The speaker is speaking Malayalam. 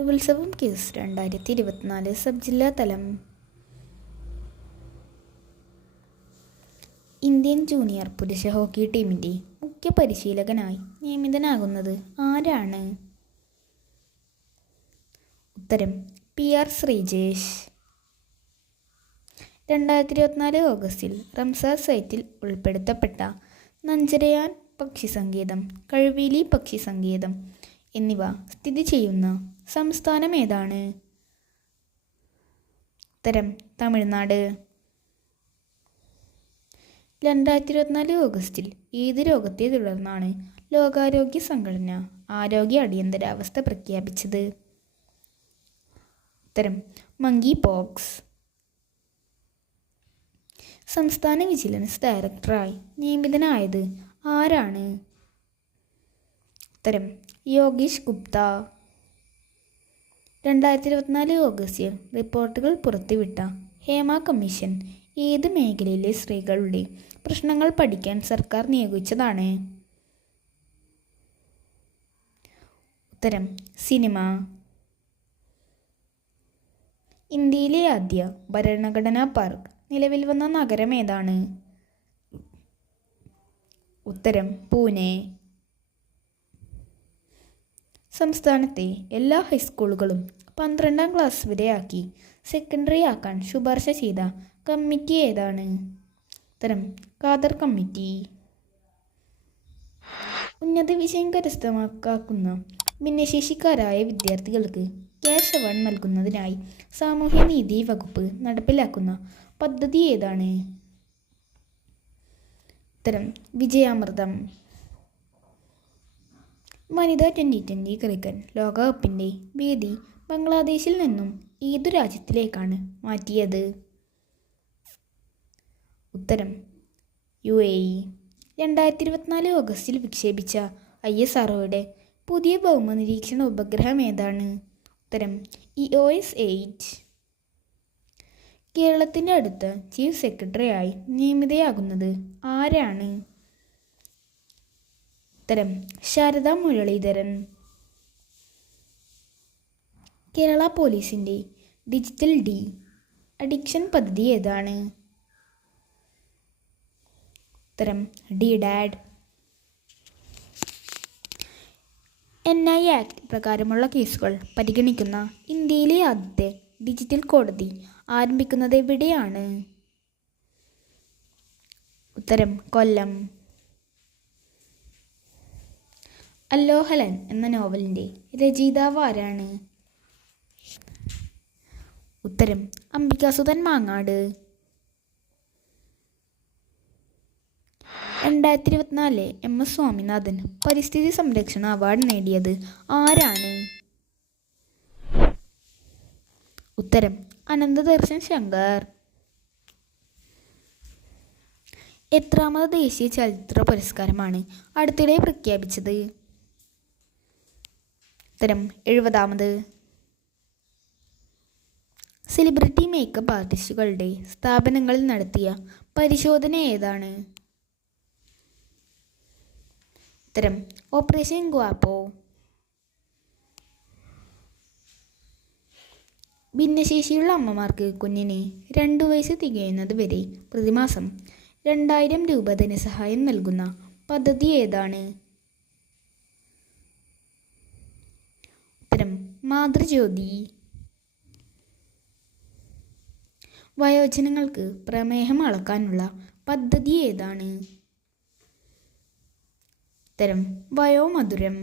ഉത്സവം ക്യൂസ് 2024 സബ് ജില്ലാ തലം. ഇന്ത്യൻ ജൂനിയർ പുരുഷ ഹോക്കി ടീമിൻ്റെ മുഖ്യ പരിശീലകനായി നിയമിതനാകുന്നത് ആരാണ്? ഉത്തരം PR ശ്രീജേഷ്. 2024 ഓഗസ്റ്റിൽ റംസാർ സൈറ്റിൽ ഉൾപ്പെടുത്തപ്പെട്ട നഞ്ചരയാൻ പക്ഷിസങ്കേതം, കഴുവേലി പക്ഷിസങ്കേതം എന്നിവ സ്ഥിതി ചെയ്യുന്ന സംസ്ഥാനം ഏതാണ്? ഉത്തരം തമിഴ്നാട്. 2024 ഓഗസ്റ്റിൽ ഏത് രോഗത്തെ തുടർന്നാണ് ലോകാരോഗ്യ സംഘടന ആരോഗ്യ അടിയന്തരാവസ്ഥ പ്രഖ്യാപിച്ചത്? ഉത്തരം മങ്കി പോക്സ്. സംസ്ഥാന വിജിലൻസ് ഡയറക്ടറായി നിയമിതനായത് ആരാണ്? ഉത്തരം യോഗീഷ് ഗുപ്ത. 2024 ഓഗസ്റ്റിൽ റിപ്പോർട്ടുകൾ പുറത്തുവിട്ട ഹേമ കമ്മീഷൻ ഏത് മേഖലയിലെ സ്ത്രീകളുടെ പ്രശ്നങ്ങൾ പഠിക്കാൻ സർക്കാർ നിയോഗിച്ചതാണ്? ഉത്തരം സിനിമ. ഇന്ത്യയിലെ ആദ്യ ഭരണഘടനാ പാർക്ക് നിലവിൽ വന്ന നഗരം ഏതാണ്? ഉത്തരം പൂനെ. സംസ്ഥാനത്തെ എല്ലാ ഹൈസ്കൂളുകളും 12ാം ക്ലാസ് വരെയാക്കി സെക്കൻഡറി ആക്കാൻ ശുപാർശ ചെയ്ത കമ്മിറ്റി ഏതാണ്? ഉത്തരം ഖാദർ കമ്മിറ്റി. ഉന്നത വിജയം കരസ്ഥമാക്കുന്ന ഭിന്നശേഷിക്കാരായ വിദ്യാർത്ഥികൾക്ക് ക്യാഷ് അവാർഡ് നൽകുന്നതിനായി സാമൂഹ്യനീതി വകുപ്പ് നടപ്പിലാക്കുന്ന പദ്ധതി ഏതാണ്? ഉത്തരം വിജയാമൃതം. വനിതാ 2020 ക്രിക്കറ്റ് ലോകകപ്പിൻ്റെ വേദി ബംഗ്ലാദേശിൽ നിന്നും ഏതു രാജ്യത്തിലേക്കാണ് മാറ്റിയത്? ഉത്തരം UAE. 2024 ഓഗസ്റ്റിൽ വിക്ഷേപിച്ച ISROയുടെ പുതിയ ഭൗമ നിരീക്ഷണ ഉപഗ്രഹം ഏതാണ്? ഉത്തരം EOS 8. കേരളത്തിൻ്റെ അടുത്ത ചീഫ് സെക്രട്ടറിയായി നിയമിതയാകുന്നത് ആരാണ്? ഉത്തരം ശാരദ മുരളീധരൻ. കേരള പോലീസിൻ്റെ ഡിജിറ്റൽ അഡിക്ഷൻ പദ്ധതി ഏതാണ്? ഉത്തരം DDAD. NI ആക്ട് പ്രകാരമുള്ള കേസുകൾ പരിഗണിക്കുന്ന ഇന്ത്യയിലെ ആദ്യത്തെ ഡിജിറ്റൽ കോടതി ആരംഭിക്കുന്നത് എവിടെയാണ്? ഉത്തരം കൊല്ലം. അല്ലോഹലൻ എന്ന നോവലിൻ്റെ രചയിതാവ് ആരാണ്? ഉത്തരം അംബികാസുധൻ മാങ്ങാട്. 2024 MS സ്വാമിനാഥൻ പരിസ്ഥിതി സംരക്ഷണ അവാർഡ് നേടിയത് ആരാണ്? ഉത്തരം അനന്തദർശൻ ശങ്കർ. എത്രാമത് ദേശീയ ചലച്ചിത്ര പുരസ്കാരമാണ് അടുത്തിടെ പ്രഖ്യാപിച്ചത്? ഉത്തരം 70ാമത്. സെലിബ്രിറ്റി മേക്കപ്പ് ആർട്ടിസ്റ്റുകളുടെ സ്ഥാപനങ്ങളിൽ നടത്തിയ പരിശോധന ഏതാണ്? ഉത്തരം ഓപ്പറേഷൻ ഗ്വാപ്പോ. ഭിന്നശേഷിയുള്ള അമ്മമാർക്ക് കുഞ്ഞിന് 2 വയസ്സ് തികയുന്നത് വരെ പ്രതിമാസം 2000 രൂപ ധനസഹായം നൽകുന്ന പദ്ധതി ഏതാണ്? ഉത്തരം മാതൃജ്യോതി. വയോജനങ്ങൾക്ക് പ്രമേഹം അളക്കാനുള്ള പദ്ധതി ഏതാണ്? ഉത്തരം വയോമധുരം.